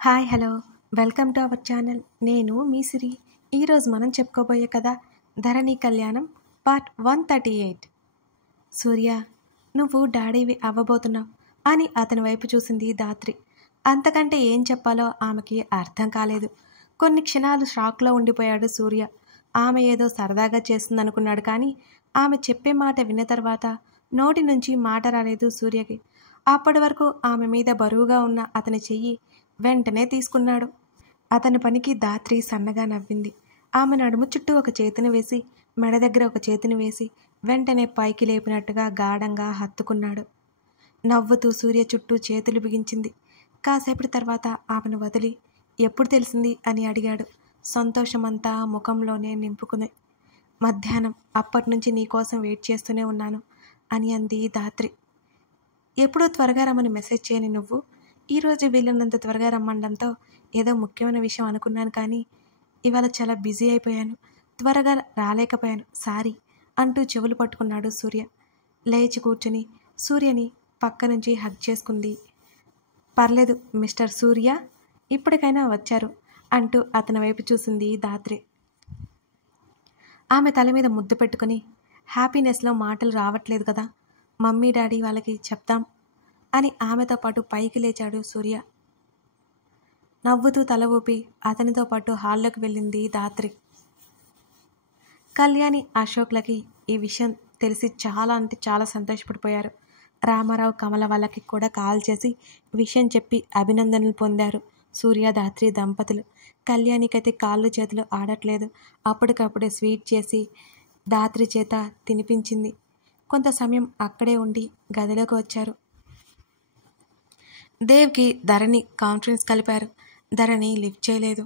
Hi hello welcome to our channel. నేను మీ సిరి. ఈరోజు మనం చెప్పుకోబోయే కథ ధరణి కళ్యాణం పార్ట్ 138. సూర్య, నువ్వు డాడీవి అవ్వబోతున్నావు అని అతని వైపు చూసింది ధాత్రి. అంతకంటే ఏం చెప్పాలో ఆమెకి అర్థం కాలేదు. కొన్ని క్షణాలు షాక్లో ఉండిపోయాడు సూర్య. ఆమె ఏదో సరదాగా చేస్తుందనుకున్నాడు, కానీ ఆమె చెప్పే మాట విన్న తర్వాత నోటి నుంచి మాట రాలేదు సూర్యకి. అప్పటి వరకు ఆమె మీద బరువుగా ఉన్న అతని చెయ్యి వెంటనే తీసుకున్నాడు. అతని పనికి ధాత్రి సన్నగా నవ్వింది. ఆమె నడుము చుట్టూ ఒక చేతిని వేసి, మెడ దగ్గర ఒక చేతిని వేసి వెంటనే పైకి లేపినట్టుగా గాఢంగా హత్తుకున్నాడు. నవ్వుతూ సూర్య చుట్టూ చేతులు బిగించింది. కాసేపటి తర్వాత ఆమెను వదిలి, ఎప్పుడు తెలిసింది అని అడిగాడు. సంతోషమంతా ముఖంలోనే నింపుకుని. మధ్యాహ్నం, అప్పటినుంచి నీకోసం వెయిట్ చేస్తూనే ఉన్నాను అని అంది ధాత్రి. ఎప్పుడూ త్వరగా రమ్మని మెసేజ్ చేయని నువ్వు ఈరోజు వీళ్ళనంత త్వరగా రమ్మండంతో ఏదో ముఖ్యమైన విషయం అనుకున్నాను, కానీ ఇవాళ చాలా బిజీ అయిపోయాను, త్వరగా రాలేకపోయాను, సారీ అంటూ చెవులు పట్టుకున్నాడు సూర్య. లేచి కూర్చుని సూర్యని పక్క నుంచి హగ్ చేసుకుంది. పర్లేదు మిస్టర్ సూర్య, ఇప్పటికైనా వచ్చారు అంటూ అతని వైపు చూసింది ధాత్రి. ఆమె తల మీద ముద్దు పెట్టుకుని, హ్యాపీనెస్లో మాటలు రావట్లేదు కదా, మమ్మీ డాడీ వాళ్ళకి చెప్తాం అని ఆమెతో పాటు పైకి లేచాడు సూర్య. నవ్వుతూ తల ఊపి అతనితో పాటు హాల్లోకి వెళ్ళింది ధాత్రి. కళ్యాణి, అశోక్లకి ఈ విషయం తెలిసి చాలా సంతోషపడిపోయారు. రామారావు, కమల వాళ్ళకి కూడా కాల్ చేసి విషయం చెప్పి అభినందనలు పొందారు సూర్య ధాత్రి దంపతులు. కళ్యాణికైతే కాళ్ళు చేతులు ఆడట్లేదు. అప్పటికప్పుడే స్వీట్ చేసి ధాత్రి చేత తినిపించింది. కొంత సమయం అక్కడే ఉండి గదిలోకి వచ్చారు. దేవ్కి ధరణి కాన్ఫరెన్స్ కలిపారు. ధరణి లిఫ్ట్ చేయలేదు.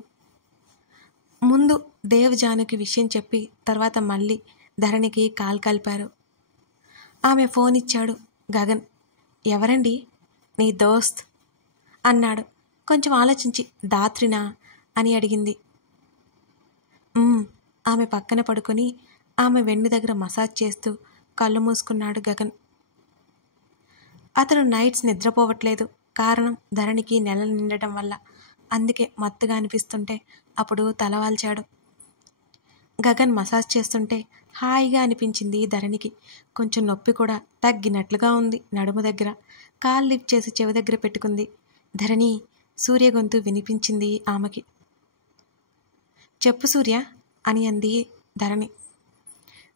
ముందు దేవ్ జానుకి విషయం చెప్పి తర్వాత మళ్ళీ ధరణికి కాల్ కలిపారు. ఆమె ఫోన్ ఇచ్చాడు గగన్. ఎవరండి? నీ దోస్త్ అన్నాడు. కొంచెం ఆలోచించి ధాత్రినా అని అడిగింది. ఆమె పక్కన పడుకొని ఆమె వెన్ను దగ్గర మసాజ్ చేస్తూ కళ్ళు మూసుకున్నాడు గగన్. అతను నైట్స్ నిద్రపోవట్లేదు. కారణం ధరణికి నెలలు నిండటం వల్ల. అందుకే మత్తుగా అనిపిస్తుంటే అప్పుడు తలవాల్చాడు. గగన్ మసాజ్ చేస్తుంటే హాయిగా అనిపించింది ధరణికి. కొంచెం నొప్పి కూడా తగ్గినట్లుగా ఉంది నడుము దగ్గర. కాల్ లిఫ్ట్ చేసి చెవి దగ్గర పెట్టుకుంది. ధరణి, సూర్య గొంతు వినిపించింది ఆమెకి. చెప్పు సూర్య అని అంది ధరణి.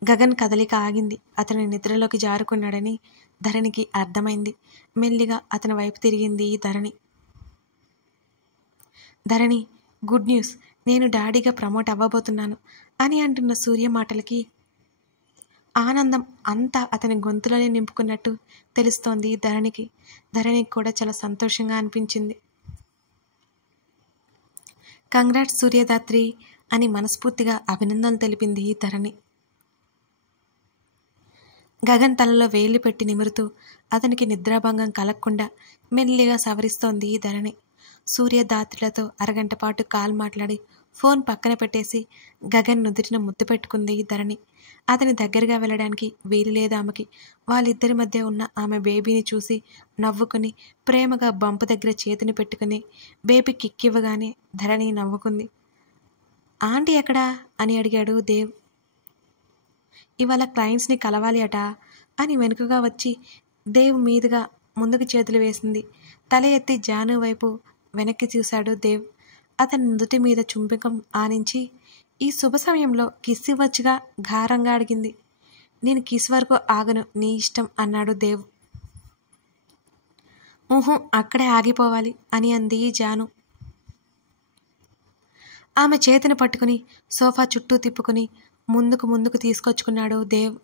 గగన్ కదలిక ఆగింది. అతని నిద్రలోకి జారుకున్నాడని ధరణికి అర్థమైంది. మెల్లిగా అతని వైపు తిరిగింది ధరణి. ధరణి, గుడ్ న్యూస్, నేను డాడీగా ప్రమోట్ అవ్వబోతున్నాను అని అంటున్న సూర్య మాటలకి ఆనందం అంతా అతని గొంతులోనే నింపుకున్నట్టు తెలుస్తోంది ధరణికి. ధరణికి కూడా చాలా సంతోషంగా అనిపించింది. కంగ్రాట్స్ సూర్యదాత్రి అని మనస్ఫూర్తిగా అభినందనలు తెలిపింది ధరణి. గగన్ తలలో వేలు పెట్టి నిమురుతూ అతనికి నిద్రాభంగం కలగకుండా మెల్లిగా సవరిస్తోంది ధరణి. సూర్య ధాత్రులతో అరగంట పాటు కాల్ మాట్లాడి ఫోన్ పక్కన పెట్టేసి గగన్ నుదిరిన ముద్దు పెట్టుకుంది ధరణి. అతని దగ్గరగా వెళ్ళడానికి వీలు లేదు ఆమెకి. వాళ్ళిద్దరి మధ్య ఉన్న ఆమె బేబీని చూసి నవ్వుకుని ప్రేమగా బంపు దగ్గర చేతిని పెట్టుకుని బేబీ కిక్కివ్వగానే ధరణి నవ్వుకుంది. ఆంటీ ఎక్కడా అని అడిగాడు దేవ్. ఇవాళ క్లయింట్స్ని కలవాలి అట అని వెనుకగా వచ్చి దేవ్ మీదుగా ముందుకు చేతులు వేసింది. తల ఎత్తి జాను వైపు వెనక్కి చూశాడు దేవ్. అతని నుదుటి మీద చుంబకం ఆనించి, ఈ శుభ సమయంలో కిస్ ఇవ్వచ్చుగా ఘారంగా అడిగింది. నేను కిస్ వరకు ఆగను, నీ ఇష్టం అన్నాడు దేవ్. అక్కడే ఆగిపోవాలి అని అంది జాను. ఆమె చేతిని పట్టుకుని సోఫా చుట్టూ తిప్పుకుని ముందుకు తీసుకొచ్చుకున్నాడు దేవ్.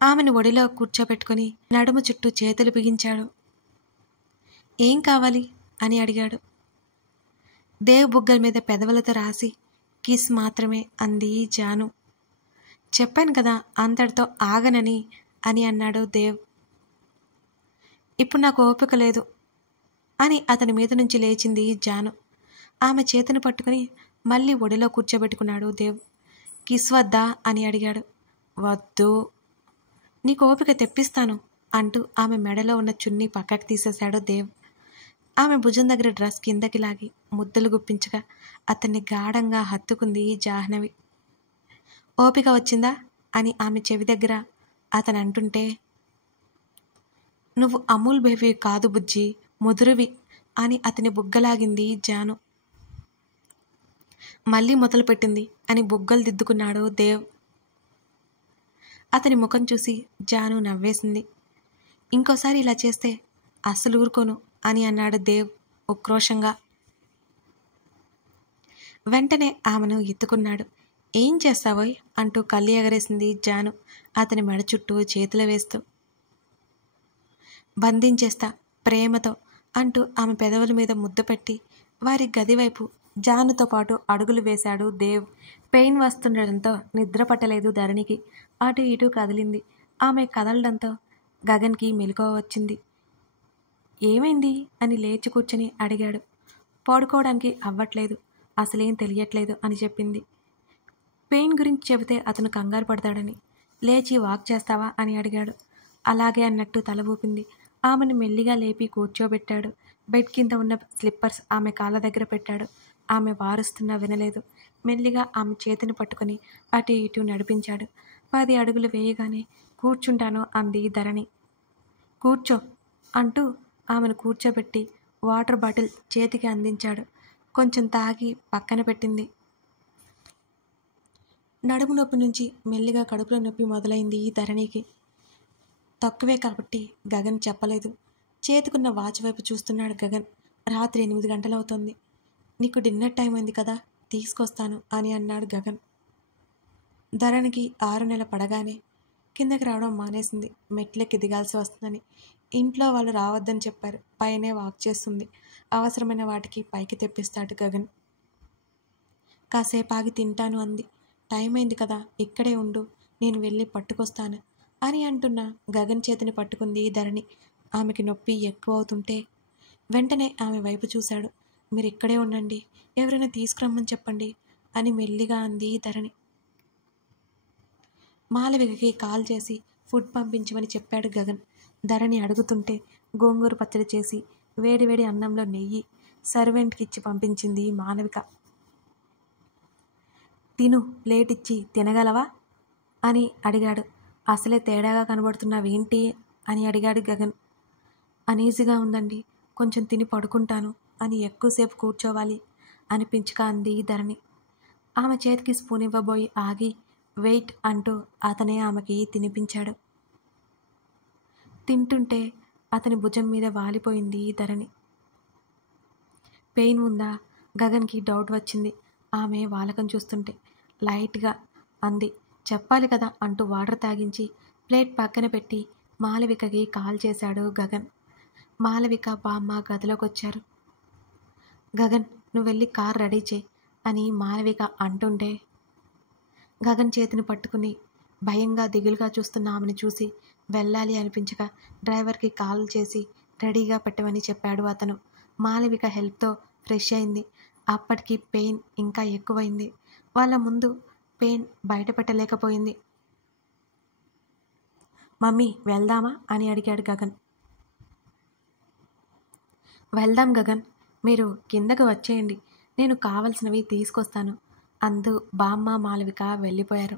ఆమెను ఒడిలో కూర్చోబెట్టుకుని నడుము చుట్టూ చేతులు బిగించాడు. ఏం కావాలి అని అడిగాడు. దేవ్ బుగ్గల మీద పెదవులతో రాసి కిస్ మాత్రమే అంది జాను. చెప్పాను కదా అంతటితో ఆగనని అని అన్నాడు దేవ్. ఇప్పుడు నాకు ఓపిక లేదు అని అతని మీద నుంచి లేచింది జాను. ఆమె చేతిని పట్టుకుని మళ్ళీ ఒడిలో కూర్చోబెట్టుకున్నాడు దేవ్. కిస్ వద్దా అని అడిగాడు. వద్దు, నీకు ఓపిక తెప్పిస్తాను అంటూ ఆమె మెడలో ఉన్న చున్నీ పక్కకు తీసేశాడు దేవ్. ఆమె భుజం దగ్గర డ్రెస్ కిందకి లాగి ముద్దలు గుప్పించగా అతన్ని గాఢంగా హత్తుకుంది జాహ్నవి. ఓపిక వచ్చిందా అని ఆమె చెవి దగ్గర అతను అంటుంటే, నువ్వు అమూల్ బేబీ కాదు బుజ్జి, ముదురువి అని అతని బుగ్గలాగింది జాను. మళ్ళీ మొదలుపెట్టింది అని బుగ్గలు దిద్దుకున్నాడు దేవ్. అతని ముఖం చూసి జాను నవ్వేసింది. ఇంకోసారి ఇలా చేస్తే అస్సలు ఊరుకోను అని అన్నాడు దేవ్ ఉక్రోషంగా. వెంటనే ఆమెను ఎత్తుకున్నాడు. ఏం చేస్తావోయ్ అంటూ కళ్ళు ఎగరేసింది జాను అతని మెడ చుట్టూ చేతులు వేస్తూ. బంధించేస్తా ప్రేమతో అంటూ ఆమె పెదవుల మీద ముద్దు పెట్టి వారి గది వైపు జానుతో పాటు అడుగులు వేశాడు దేవ్. పెయిన్ వస్తుండటంతో నిద్ర పట్టలేదు ధరణికి. అటు ఇటు కదిలింది. ఆమె కదలడంతో గగన్కి మెలకువ వచ్చింది. ఏమైంది అని లేచి కూర్చొని అడిగాడు. పడుకోవడానికి అవ్వట్లేదు, అసలేం తెలియట్లేదు అని చెప్పింది. పెయిన్ గురించి చెబితే అతను కంగారు పడతాడని. లేచి వాక్ చేస్తావా అని అడిగాడు. అలాగే అన్నట్టు తల ఊపింది. ఆమెను మెల్లిగా లేపి కూర్చోబెట్టాడు. బెడ్ కింద ఉన్న స్లిప్పర్స్ ఆమె కాళ్ళ దగ్గర పెట్టాడు. ఆమె వారుస్తున్నా వినలేదు. మెల్లిగా ఆమె చేతిని పట్టుకుని అటు ఇటు నడిపించాడు. 10 అడుగులు వేయగానే కూర్చుంటాను అంది ధరణి. కూర్చో అంటూ ఆమెను కూర్చోబెట్టి వాటర్ బాటిల్ చేతికి అందించాడు. కొంచెం తాగి పక్కన పెట్టింది. నడుము నొప్పి నుంచి మెల్లిగా కడుపులో నొప్పి మొదలైంది ధరణికి. తక్కువే కాబట్టి గగన్ చెప్పలేదు. చేతుకున్న వాచ్ వైపు చూస్తున్నాడు గగన్. రాత్రి 8 గంటలవుతోంది. నీకు డిన్నర్ టైం అయింది కదా, తీసుకొస్తాను అని అన్నాడు గగన్. ధరణికి 6 నెలలు పడగానే కిందకి రావడం మానేసింది. మెట్లెక్కి దిగాల్సి వస్తుందని ఇంట్లో వాళ్ళు రావద్దని చెప్పారు. పైనే వాక్ చేస్తుంది. అవసరమైన వాటికి పైకి తెప్పిస్తాడు గగన్. కాసేపు ఆగి తింటాను అంది. టైం అయింది కదా, ఇక్కడే ఉండు, నేను వెళ్ళి పట్టుకొస్తాను అని అంటున్న గగన్ చేతిని పట్టుకుంది ధరణి. ఆమెకి నొప్పి ఎక్కువ అవుతుంటే వెంటనే ఆమె వైపు చూశాడు. మీరు ఇక్కడే ఉండండి, ఎవరైనా తీసుకురమ్మని చెప్పండి అని మెల్లిగా అంది ధరణి. మాలవికకి కాల్ చేసి ఫుడ్ పంపించమని చెప్పాడు గగన్. ధరణి అడుగుతుంటే గోంగూర పచ్చడి చేసి వేడివేడి అన్నంలో నెయ్యి సర్వెంట్కి ఇచ్చి పంపించింది మాలవిక. తిను, ప్లేట్ ఇచ్చి తినగలవా అని అడిగాడు. అసలే తేడాగా కనబడుతున్నావేంటి అని అడిగాడు గగన్. అనీజీగా ఉందండి, కొంచెం తిని పడుకుంటాను అని ఎక్కువసేపు కూర్చోవాలి అనిపించక అంది ధరణి. ఆమె చేతికి స్పూన్ ఇవ్వబోయి ఆగి వెయిట్ అంటూ అతనే ఆమెకి తినిపించాడు. తింటుంటే అతని భుజం మీద వాలిపోయింది ధరణి. పెయిన్ ఉందా? గగన్కి డౌట్ వచ్చింది ఆమె వాలకం చూస్తుంటే. లైట్గా అంది. చెప్పాలి కదా అంటూ వాటర్ తాగించి ప్లేట్ పక్కన పెట్టి మాలవికకి కాల్ చేశాడు గగన్. మాలవిక బామ్మ గదిలోకి వచ్చారు. గగన్, నువ్వు వెళ్ళి కార్ రెడీ చేయి అని మాలవిక అంటుంటే గగన్ చేతిని పట్టుకుని భయంగా దిగులుగా చూస్తున్న ఆమెను చూసి వెళ్ళాలి అనిపించక డ్రైవర్కి కాల్ చేసి రెడీగా పెట్టమని చెప్పాడు అతను. మాలవిక హెల్ప్తో ఫ్రెష్ అయింది. అప్పటికి పెయిన్ ఇంకా ఎక్కువైంది. వాళ్ళ ముందు పెయిన్ బయట పెట్టలేకపోయింది. మమ్మీ వెళ్దామా అని అడిగాడు గగన్. వెళ్దాం గగన్, మీరు కిందకు వచ్చేయండి, నేను కావలసినవి తీసుకొస్తాను అందు బామ్మ మాలవిక వెళ్ళిపోయారు.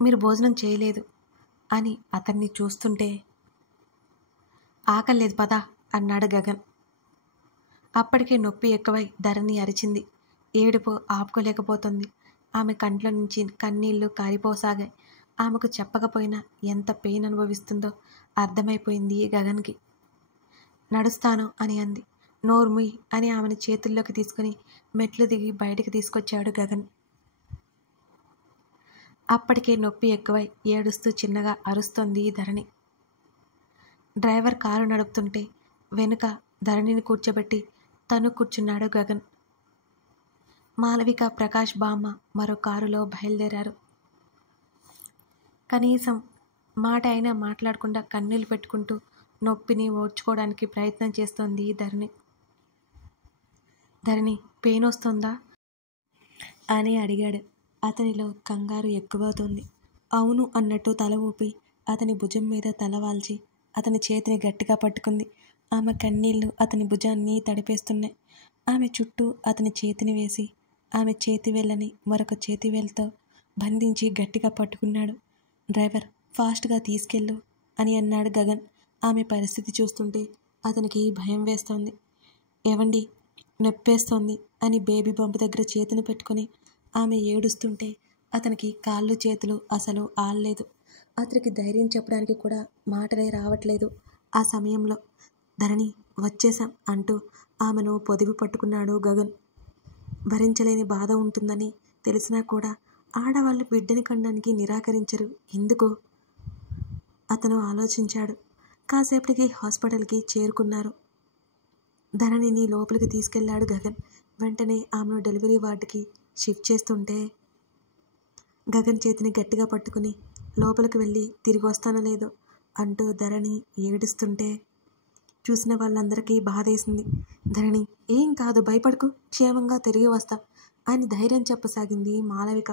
మీరు భోజనం చేయలేదు అని అతన్ని చూస్తుంటే ఆకలేదు పదా అన్నాడు గగన్. అప్పటికే నొప్పి ఎక్కువై ధరణి అరిచింది. ఏడుపు ఆపుకోలేకపోతుంది. ఆమె కంట్లో నుంచి కన్నీళ్లు కారిపోసాగాయి. ఆమెకు చెప్పకపోయినా ఎంత పెయిన్ అనుభవిస్తుందో అర్థమైపోయింది గగన్కి. నడుస్తాను అని అంది. నోర్ముయ్ అని ఆమెను చేతుల్లోకి తీసుకుని మెట్లు దిగి బయటికి తీసుకొచ్చాడు గగన్. అప్పటికే నొప్పి ఎక్కువై ఏడుస్తూ చిన్నగా అరుస్తోంది ధరణి. డ్రైవర్ కారు నడుపుతుంటే వెనుక ధరణిని కూర్చోబెట్టి తను కూర్చున్నాడు గగన్. మాలవిక, ప్రకాష్ బామ్మ మరో కారులో బయలుదేరారు. కనీసం మాట అయినా మాట్లాడకుండా కన్నీళ్లు పెట్టుకుంటూ నొప్పిని ఓడ్చుకోవడానికి ప్రయత్నం చేస్తోంది ధరణి. ధరణి, పెయిన్ వస్తుందా అని అడిగాడు. అతనిలో కంగారు ఎక్కువవుతోంది. అవును అన్నట్టు తల ఊపి అతని భుజం మీద తల వాల్చి అతని చేతిని గట్టిగా పట్టుకుంది. ఆమె కన్నీళ్లు అతని భుజాన్ని తడిపేస్తున్నాయి. ఆమె చుట్టూ అతని చేతిని వేసి ఆమె చేతి వేళ్ళని మరొక చేతి వేళ్ళతో బంధించి గట్టిగా పట్టుకున్నాడు. డ్రైవర్, ఫాస్ట్గా తీసుకెళ్ళు అని అన్నాడు గగన్. ఆమె పరిస్థితి చూస్తుంటే అతనికి భయం వేస్తోంది. ఏవండి, నొప్పేస్తోంది అని బేబీ బంప్ దగ్గర చేతిని పెట్టుకొని ఆమె ఏడుస్తుంటే అతనికి కాళ్ళు చేతులు అసలు ఆల్లేదు. అతనికి ధైర్యం చెప్పడానికి కూడా మాటలే రావట్లేదు. ఆ సమయంలో ధరణి, వచ్చేశాం అంటూ ఆమెను పొదివి పట్టుకున్నాడు గగన్. భరించలేని బాధ ఉంటుందని తెలిసినా కూడా ఆడవాళ్ళు బిడ్డని కనడానికి నిరాకరించరు. ఎందుకో అతను ఆలోచించాడు. కాసేపటికి హాస్పిటల్కి చేరుకున్నారు. ధరణిని లోపలికి తీసుకెళ్లాడు గగన్. వెంటనే ఆమెను డెలివరీ వార్డుకి షిఫ్ట్ చేస్తుంటే గగన్ చేతిని గట్టిగా పట్టుకుని లోపలికి వెళ్ళి తిరిగి వస్తానో లేదో అంటూ ధరణి ఏడుస్తుంటే చూసిన వాళ్ళందరికీ బాధేసింది. ధరణి, ఏం కాదు, భయపడకు, క్షేమంగా తిరిగి వస్తా అని ధైర్యం చెప్పసాగింది మాలవిక.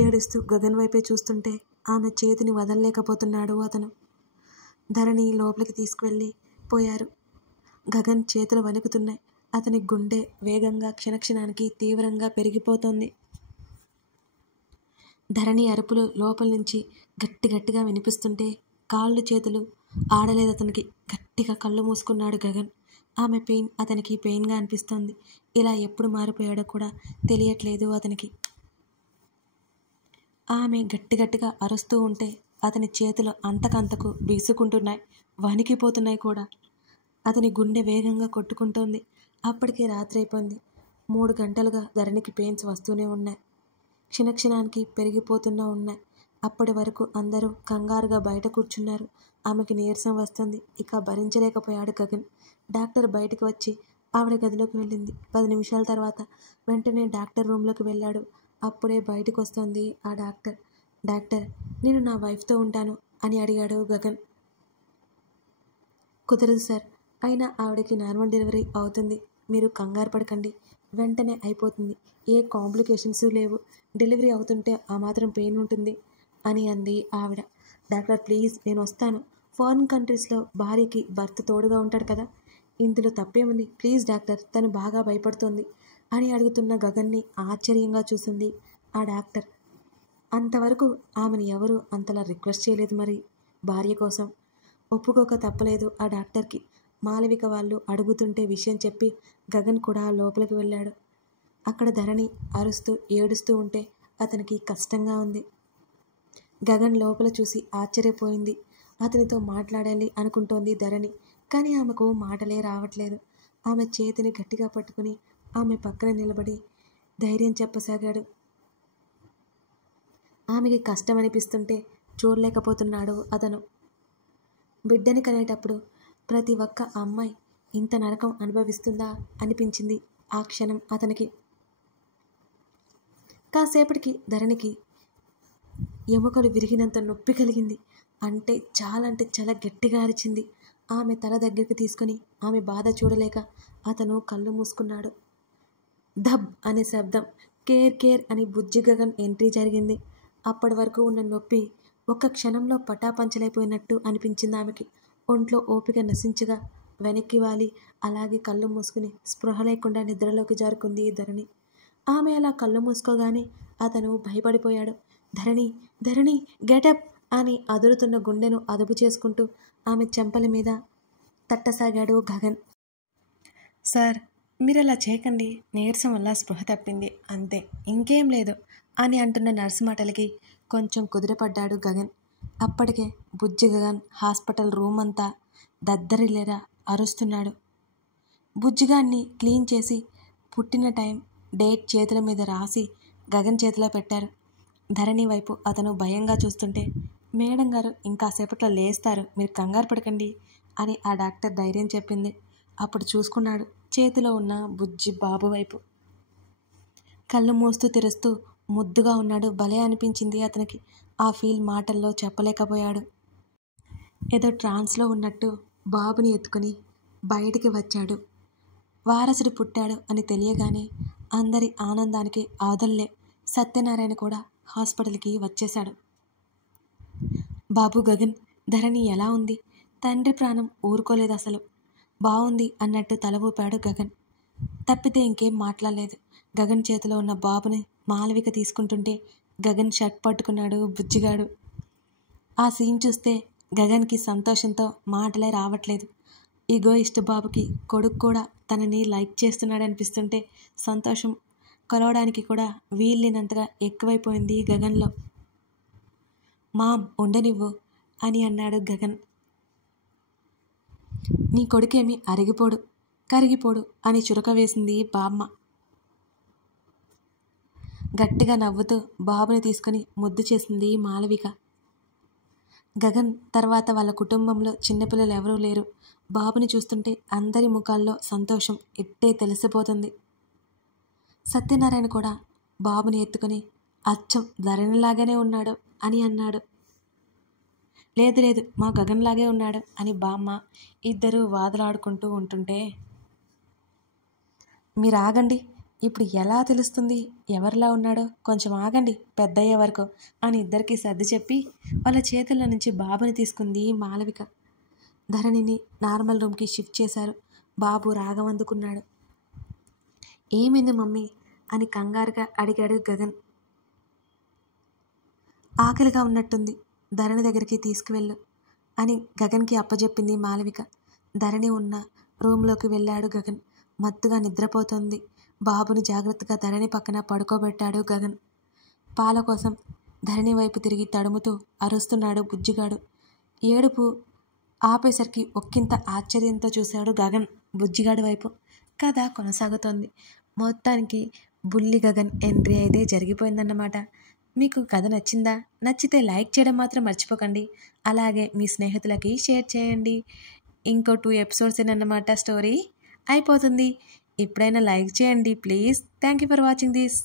ఏడుస్తూ గగన్ వైపే చూస్తుంటే ఆమె చేతిని వదలలేకపోతున్నాడు అతను. ధరణి లోపలికి తీసుకువెళ్ళి పోయారు. గగన్ చేతులు వణుకుతున్నాయి. అతని గుండె వేగంగా క్షణక్షణానికి తీవ్రంగా పెరిగిపోతోంది. ధరణి అరుపులు లోపల నుంచి గట్టిగా వినిపిస్తుంటే కాళ్ళు చేతులు ఆడలేదు అతనికి. గట్టిగా కళ్ళు మూసుకున్నాడు గగన్. ఆమె పెయిన్ అతనికి పెయిన్గా అనిపిస్తోంది. ఇలా ఎప్పుడు మారిపోయాడో కూడా తెలియట్లేదు అతనికి. ఆమె గట్టిగా అరుస్తూ ఉంటే అతని చేతులు అంతకంతకు బీసుకుంటున్నాయి, వణికిపోతున్నాయి కూడా. అతని గుండె వేగంగా కొట్టుకుంటోంది. అప్పటికే రాత్రి అయిపోయింది. 3 గంటలుగా ధరణికి పెయిన్స్ వస్తూనే ఉన్నాయి. క్షణక్షణానికి పెరిగిపోతున్నా ఉన్నాయి. అప్పటి వరకు అందరూ కంగారుగా బయట కూర్చున్నారు. ఆమెకి నీరసం వస్తుంది. ఇక భరించలేకపోయాడు గగన్. డాక్టర్ బయటకు వచ్చి ఆవిడ గదిలోకి వెళ్ళింది. 10 నిమిషాల తర్వాత వెంటనే డాక్టర్ రూమ్లోకి వెళ్ళాడు. అప్పుడే బయటకు వస్తుంది ఆ డాక్టర్. డాక్టర్, నేను నా వైఫ్తో ఉంటాను అని అడిగాడు గగన్. కుదరదు సార్, అయినా ఆవిడకి నార్మల్ డెలివరీ అవుతుంది. మీరు కంగారు పడకండి, వెంటనే అయిపోతుంది. ఏ కాంప్లికేషన్స్ లేవు. డెలివరీ అవుతుంటే ఆ మాత్రం పెయిన్ ఉంటుంది అని అంది ఆవిడ. డాక్టర్, ప్లీజ్, నేను వస్తాను. ఫారిన్ కంట్రీస్లో భార్యకి భర్త తోడుగా ఉంటాడు కదా, ఇందులో తప్పేముంది? ప్లీజ్ డాక్టర్, తను బాగా భయపడుతోంది అని అడుగుతున్న గగన్ని ఆశ్చర్యంగా చూసింది ఆ డాక్టర్. అంతవరకు ఆమెను ఎవరు అంతలా రిక్వెస్ట్ చేయలేదు మరి భార్య కోసం. ఒప్పుకోక తప్పలేదు ఆ డాక్టర్కి. మాలవిక వాళ్ళు అడుగుతుంటే విషయం చెప్పి గగన్ కూడా లోపలికి వెళ్ళాడు. అక్కడ ధరణి అరుస్తూ ఏడుస్తూ ఉంటే అతనికి కష్టంగా ఉంది. గగన్ లోపల చూసి ఆశ్చర్యపోయింది. అతనితో మాట్లాడాలి అనుకుంటోంది ధరణి, కానీ ఆమెకు మాటలే రావట్లేదు. ఆమె చేతిని గట్టిగా పట్టుకుని ఆమె పక్కన నిలబడి ధైర్యం చెప్పసాగాడు. ఆమెకి కష్టం అనిపిస్తుంటే చూడలేకపోతున్నాడు అతను. బిడ్డని కనేటప్పుడు ప్రతి ఒక్క అమ్మాయి ఇంత నరకం అనుభవిస్తుందా అనిపించింది ఆ క్షణం అతనికి. కాసేపటికి ధరణికి ఎముకలు విరిగినంత నొప్పి కలిగింది. అంటే చాలా గట్టిగా అరిచింది. ఆమె తల దగ్గరికి తీసుకుని ఆమె బాధ చూడలేక అతను కళ్ళు మూసుకున్నాడు. ధబ్ అనే శబ్దం. కేర్ అని బుజ్జి గగన్ ఎంట్రీ జరిగింది. అప్పటి వరకు ఉన్న నొప్పి ఒక్క క్షణంలో పటాపంచలైపోయినట్టు అనిపించింది ఆమెకి. ఒంట్లో ఓపిక నశించగా వెనక్కి వాలి అలాగే కళ్ళు మూసుకుని స్పృహ లేకుండా నిద్రలోకి జారుకుంది ధరణి. ఆమె అలా కళ్ళు మూసుకోగానే అతను భయపడిపోయాడు. ధరణి గెటప్ అని అదురుతున్న గుండెను అదుపు చేసుకుంటూ ఆమె చెంపల మీద తట్టసాగాడు గగన్. సార్, మీరు అలా చేయకండి, నీరసం వల్ల స్పృహ తప్పింది అంతే, ఇంకేం లేదు అని అంటున్న నర్సు మాటలకి కొంచెం కుదిరపడ్డాడు గగన్. అప్పటికే బుజ్జి గగన్ హాస్పిటల్ రూమ్ అంతా దద్దరిల్లేరా అరుస్తున్నాడు. బుజ్జిగాన్ని క్లీన్ చేసి పుట్టిన టైం డేట్ చేతుల మీద రాసి గగన్ చేతిలో పెట్టారు. ధరణి వైపు అతను భయంగా చూస్తుంటే, మేడం గారు ఇంకాసేపట్లో లేస్తారు, మీరు కంగారు పడకండి అని ఆ డాక్టర్ ధైర్యం చెప్పింది. అప్పుడు చూసుకున్నాడు చేతిలో ఉన్న బుజ్జి బాబు వైపు. కళ్ళు మూస్తూ తెరుస్తూ ముద్దుగా ఉన్నాడు. భలే అనిపించింది అతనికి. ఆ ఫీల్ మాటల్లో చెప్పలేకపోయాడు. ఏదో ట్రాన్స్లో ఉన్నట్టు బాబుని ఎత్తుకుని బయటికి వచ్చాడు. వారసుడు పుట్టాడు అని తెలియగానే అందరి ఆనందానికి అవధుల్లే. సత్యనారాయణ కూడా హాస్పిటల్కి వచ్చేశాడు. బాబు గగన్, ధరణి ఎలా ఉంది? తండ్రి ప్రాణం ఊరుకోలేదు అసలు. బాగుంది అన్నట్టు తల ఊపాడు గగన్. తప్పితే ఇంకేం మాట్లాడలేదు. గగన్ చేతిలో ఉన్న బాబుని మాలవిక తీసుకుంటుంటే గగన్ షర్ట్ పట్టుకున్నాడు బుజ్జిగాడు. ఆ సీన్ చూస్తే గగన్కి సంతోషంతో మాటలే రావట్లేదు. ఈగోయిస్ట్ బాబుకి కొడుకు కూడా తనని లైక్ చేస్తున్నాడు అనిపిస్తుంటే సంతోషం కలవడానికి కూడా వీల్లేనంతగా ఎక్కువైపోయింది గగన్లో. మామ్ ఉండనివ్వు అని అన్నాడు గగన్. నీ కొడుకేమి అరిగిపోడు కరిగిపోడు అని చురక వేసింది బామ్మ. గట్టిగా నవ్వుతూ బాబుని తీసుకుని ముద్దు చేసింది మాలవిక. గగన్ తర్వాత వాళ్ళ కుటుంబంలో చిన్నపిల్లలు ఎవరూ లేరు. బాబుని చూస్తుంటే అందరి ముఖాల్లో సంతోషం ఇట్టే తెలిసిపోతుంది. సత్యనారాయణ కూడా బాబుని ఎత్తుకుని అచ్చం ధరణిలాగానే ఉన్నాడు అని అన్నాడు. లేదు లేదు మా గగన్లాగే ఉన్నాడు అని బామ్మ. ఇద్దరూ వాదులాడుకుంటూ ఉంటుంటే, మీరు ఆగండి, ఇప్పుడు ఎలా తెలుస్తుంది ఎవరిలా ఉన్నాడో, కొంచెం ఆగండి పెద్దయ్యే వరకు అని ఇద్దరికి సర్ది చెప్పి వాళ్ళ చేతుల్లో నుంచి బాబుని తీసుకుంది మాలవిక. ధరణిని నార్మల్ రూమ్కి షిఫ్ట్ చేశారు. బాబు రాగం అందుకున్నాడు. ఏమైంది మమ్మీ అని కంగారుగా అడిగాడు గగన్. ఆకలిగా ఉన్నట్టుంది, ధరణి దగ్గరికి తీసుకువెళ్ళు అని గగన్కి అప్పచెప్పింది మాలవిక. ధరణి ఉన్న రూమ్లోకి వెళ్ళాడు గగన్. మత్తుగా నిద్రపోతోంది. బాబుని జాగ్రత్తగా ధరణి పక్కన పడుకోబెట్టాడు గగన్. పాల కోసం ధరణి వైపు తిరిగి తడుముతూ అరుస్తున్నాడు బుజ్జిగాడు. ఏడుపు ఆపేసరికి ఒక్కింత ఆశ్చర్యంతో చూశాడు గగన్ బుజ్జిగాడి వైపు. కథ కొనసాగుతోంది. మొత్తానికి బుల్లి గగన్ ఎంట్రీ అయితే జరిగిపోయిందన్నమాట. మీకు కథ నచ్చిందా? నచ్చితే లైక్ చేయడం మాత్రం మర్చిపోకండి. అలాగే మీ స్నేహితులకి షేర్ చేయండి. ఇంకో 2 ఎపిసోడ్స్ అన్నమాట, స్టోరీ అయిపోతుంది. ఇప్పుడైనా లైక్ చేయండి please. Thank you for watching this.